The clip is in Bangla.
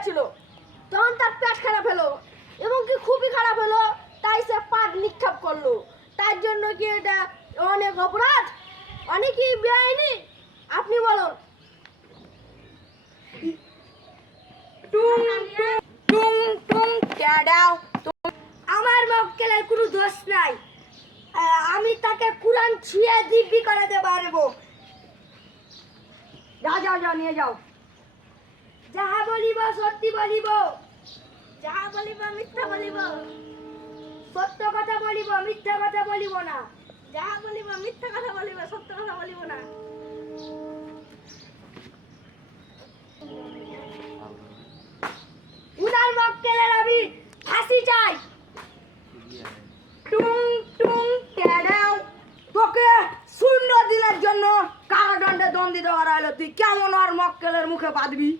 হয়েছিল, তখন তার পেট খারাপ হলো এবং কি খুবই খারাপ হলো, তাই সে পাট নিক্ষেপ করলো। তার জন্য কি এটা অনেক অপরাধ, অনেকই বেআইনি? আপনি বলুন। টুং টুং টুং টুং ক্যাডাও, আমার মক্কেলের কোনো দোষ নাই। আমি তাকে কুরআন ছুঁয়ে দিব্যি করে দিতে পারবো। যাও নিয়ে যাও। যাহা বলিব সত্যি বলিব, যাহা বলিব মিথ্যা বলিব, সত্য কথা বলিব, মিথ্যা কথা বলিব না। যাহা বলিব মিথ্যা কথা বলিব, সত্য কথা বলিব না। উনার মক্কেলের আমি ফাঁসি চাই। টুং টুং ট্যাডাও, তোকে 0 দিনের জন্য কারাদণ্ডে দণ্ডিত করা হলো। তুই কেমন আর মক্কেলের মুখে বাঁধবি?